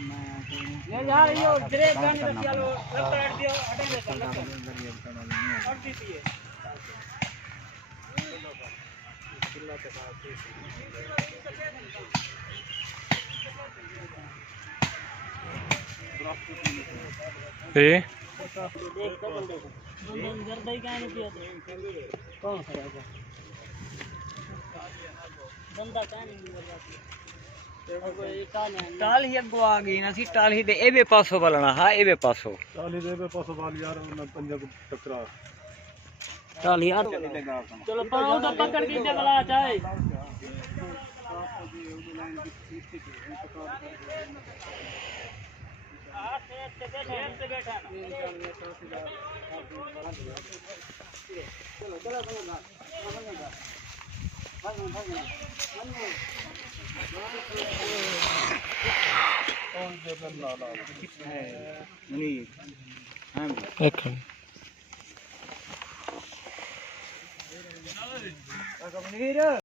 ये यार यो ब्रेक गाने का चलो लगता है दियो हटा दे कर हट दीती है किला के साथ ए देख तो बंदे गर्दई का नहीं पिया कौन खड़ा बंदा का नहीं टाल ही अगो आ गई ना सी टाल ही दे एबे पासो वालना हां एबे पासो टाल ही दे एबे पासो वाल यार उन पंजाब टकरा टाल यार चलो पाओ तो पकड़ के जगला चाहे से बैठा ना चलो चलो कौन जबन लाला है मुनीर हां एक मुनीर